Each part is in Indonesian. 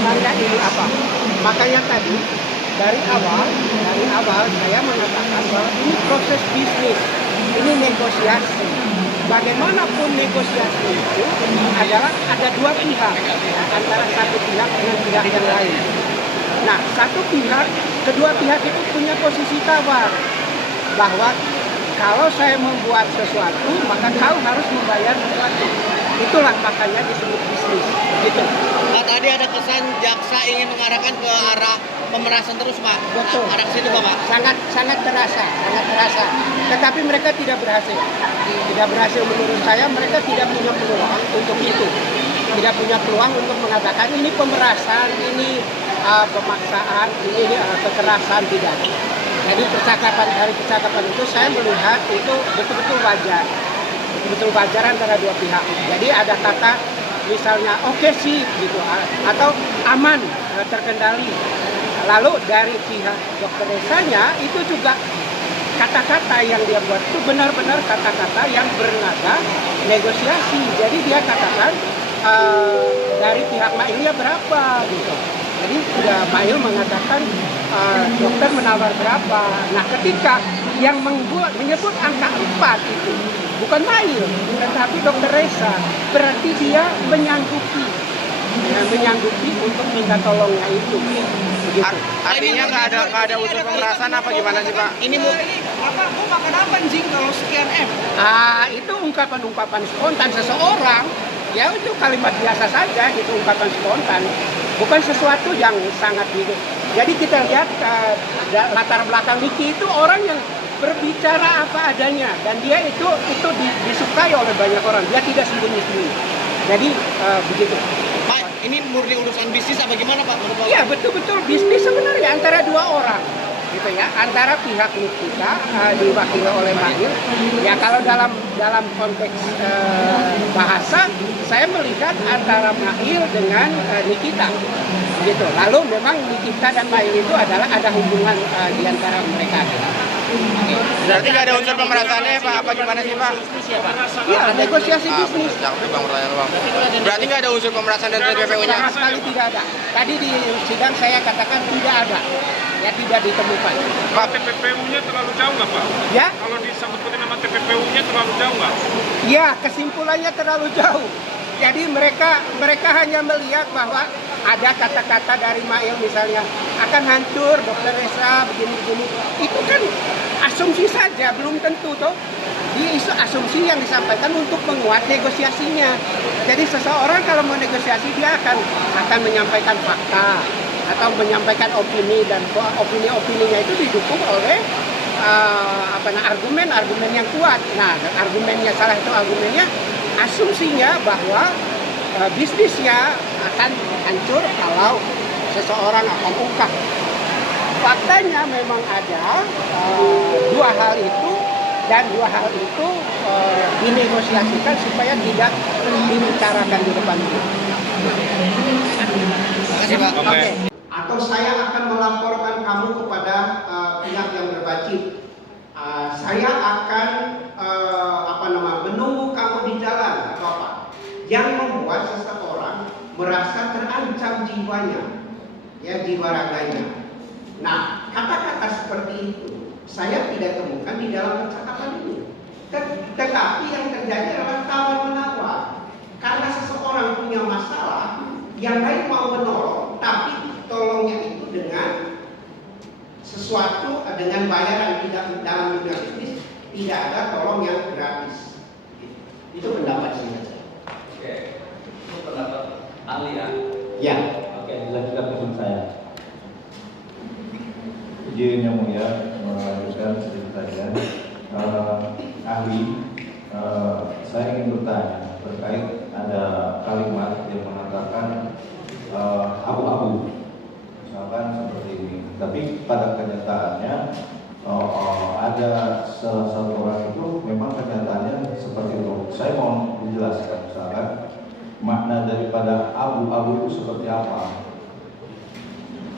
sebenarnya ini apa. Makanya tadi dari awal saya mengatakan bahwa ini proses bisnis, ini negosiasi. Bagaimanapun negosiasi itu adalah ada dua pihak, ya, antara satu pihak dengan pihak yang lain. Nah, satu pihak, kedua pihak itu punya posisi tawar bahwa kalau saya membuat sesuatu, maka kau harus membayar sesuatu. Itulah makanya disebut bisnis. Gitu. Pak, tadi ada kesan jaksa ingin mengarahkan ke arah pemerasan terus, Pak. Betul. Arah ke situ, Pak. Sangat terasa. Tetapi mereka tidak berhasil. Tidak berhasil menurut saya, mereka tidak punya peluang untuk itu. Tidak punya peluang untuk mengatakan ini pemerasan, ini pemaksaan, ini kekerasan, tidak. Jadi dari percakapan itu saya melihat itu betul-betul wajar. Betul-betul wajar antara dua pihak. Jadi ada kata misalnya oke sih gitu atau aman, terkendali. Lalu dari pihak dokter desanya itu juga kata-kata yang dia buat itu benar-benar kata-kata yang bernada negosiasi. Jadi dia katakan dari pihak Mailnya berapa gitu. Jadi Mail mengatakan dokter menawar berapa. Nah, ketika yang menyebut angka 4 itu bukan Mail, tetapi dokter Reza, berarti dia menyanggupi untuk minta tolongnya itu. Begitu. Artinya nggak ada unsur pemerasan apa gimana sih, Pak? Ini mau mau makan apa anjing kalau sekian M? Itu ungkapan spontan seseorang. Ya itu kalimat biasa saja, itu ungkapan spontan. Bukan sesuatu yang sangat gitu. Jadi kita lihat latar belakang Niki itu orang yang berbicara apa adanya dan dia itu disukai oleh banyak orang. Dia tidak sembunyi-sembunyi. Jadi begitu. Pak, ini murni urusan bisnis apa gimana, Pak? Iya, betul-betul bisnis sebenarnya antara dua orang. Gitu ya, antara pihak Nikita diwakili oleh Mail. Ya kalau dalam konteks bahasa saya melihat antara Mail dengan Nikita. Gitu. Lalu memang Nikita dan Mail itu ada hubungan di antara mereka. Berarti nggak ada unsur pemerasannya, Pak? Apa gimana sih, Pak? Iya, negosiasi bisnis. Berarti nggak ada unsur pemerasan dari TPPU-nya? Sama sekali tidak ada. Tadi di sidang saya katakan tidak ada. Ya, tidak ditemukan. Pak, TPPU-nya terlalu jauh nggak, Pak? Ya? Kalau disebut nama TPPU-nya terlalu jauh nggak? Ya, kesimpulannya terlalu jauh. Jadi mereka hanya melihat bahwa ada kata-kata dari Mail misalnya akan hancur dokter Reza begini-begini. Itu kan asumsi saja, belum tentu toh. Dia isu asumsi yang disampaikan untuk menguat negosiasinya. Jadi seseorang kalau mau negosiasi dia akan menyampaikan fakta atau menyampaikan opini dan opini-opininya itu didukung oleh argumen yang kuat. Nah, dan salah satu argumennya asumsinya bahwa bisnisnya akan hancur kalau seseorang akan ungkap. Faktanya memang ada dua hal itu dan dua hal itu dinegosiasikan supaya tidak dibicarakan di depan itu. Makasih, Pak. Oke. Atau saya akan melaporkan kamu kepada pihak yang berwajib. Saya akan menunggu kamu di jalan atau apa yang membuat seseorang merasa terancam jiwanya, ya, jiwa raganya. Nah, kata-kata seperti itu saya tidak temukan di dalam percakapan ini. Tetapi yang terjadi adalah tawar-menawar. Karena seseorang punya masalah, yang lain mau menolong, tapi tolongnya itu dengan sesuatu, dengan bayaran. Tidak dalam dunia bisnis tidak ada tolong yang gratis. Itu pendapat saya. Oke, itu pendapat ahli ya? Ya. Oke, dilanjutkan dengan saya. Izin yang mulia melanjutkan sedikit saja. Ahli, saya ingin bertanya terkait ada kalimat yang mengatakan abu-abu, misalkan seperti ini. Tapi pada kenyataannya ada salah satu orang itu memang kenyataannya seperti itu. Saya mau menjelaskan misalkan makna daripada abu-abu itu seperti apa?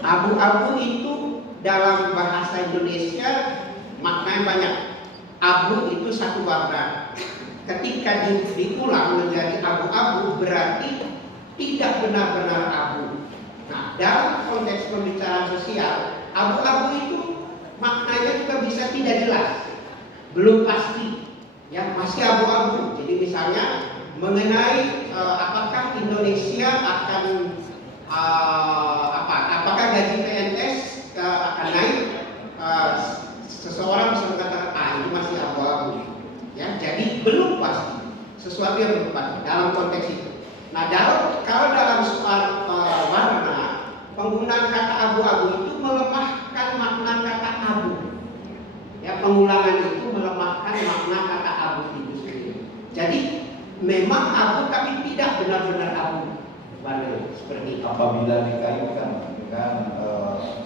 Abu-abu itu dalam bahasa Indonesia maknanya banyak. Abu itu satu warna. Ketika diulang menjadi abu-abu berarti tidak benar-benar abu. Nah, dalam konteks pembicaraan sosial, abu-abu itu maknanya juga bisa tidak jelas, belum pasti, ya masih abu-abu. Jadi misalnya mengenai apakah Indonesia akan apakah gaji PNS akan naik, seseorang bisa mengatakan ini masih abu-abu, ya jadi belum pasti, sesuatu yang belum pasti dalam konteks itu. Nah, kalau dalam soal warna, penggunaan kata abu-abu itu melemahkan makna kata abu. Ya, pengulangan itu melemahkan makna kata abu itu sendiri. Jadi memang abu tapi tidak benar-benar abu. Warna seperti itu. Apabila dikaitkan dengan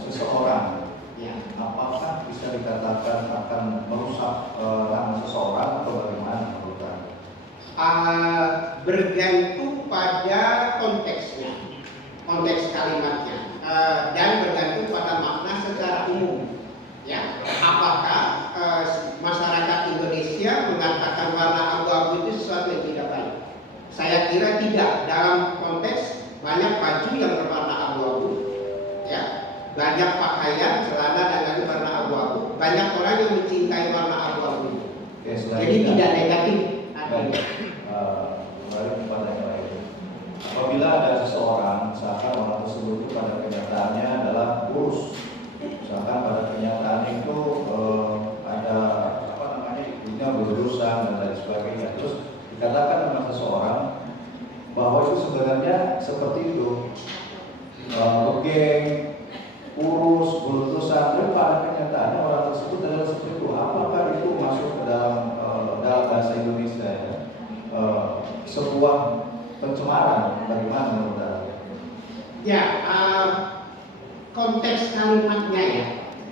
seseorang, Ya. apakah bisa dikatakan akan merusak nama seseorang atau bagaimana menurut Anda? Bergantung pada konteksnya, konteks kalimatnya, dan bergantung pada makna secara umum. Ya, apakah masyarakat Indonesia mengatakan warna abu-abu itu sesuatu yang tidak baik? Saya kira tidak. Dalam konteks banyak baju yang berwarna abu-abu, ya, banyak pakaian, celana dan lain warna abu-abu. Banyak orang yang mencintai warna abu-abu. Oke, Jadi tidak negatif. Baik, kembali kepada yang lain. Apabila ada seseorang, misalkan orang tersebut itu pada kenyataannya adalah kurus, misalkan pada kenyataannya itu ada ibunya berurusan dan lain sebagainya, terus dikatakan sama seseorang bahwa itu sebenarnya seperti itu, begeng, kurus, berurusan, tapi pada kenyataannya orang tersebut adalah seperti itu. Apakah itu masuk ke dalam bahasa Indonesia ya? Sebuah pencemaran, bagaimana menurut Anda? Ya, konteks kalimatnya ya.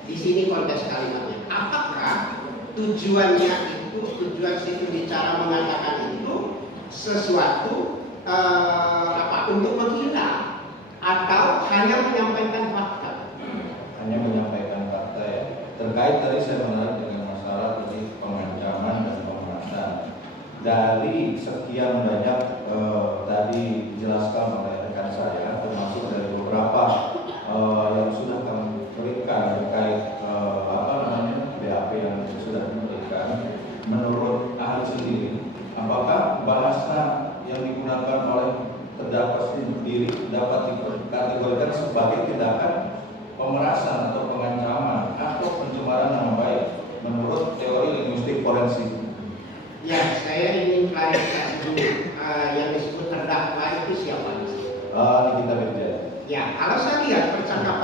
Di sini konteks kalimatnya. Apakah tujuannya itu, tujuan situ bicara mengatakan itu sesuatu untuk menghina atau hanya menyampaikan fakta? Hanya menyampaikan fakta ya. Terkait tadi saya menarik dengan masalah tadi pengancaman dan pemerasan. Dari sekian banyak tadi dijelaskan oleh rekan saya, termasuk dari beberapa yang sudah kami berikan terkait BAP yang sudah diberikan, menurut ahli sendiri, apakah bahasa yang digunakan oleh terdakwa sendiri dapat dikategorikan sebagai tindakan pemerasan atau pengancaman atau pencemaran nama baik menurut teori linguistik forensik? Ya, saya ingin klarifikasi dulu. Yang disebut terdakwa itu siapa? Nikita Mirjani. Ya, kalau saya lihat percakapan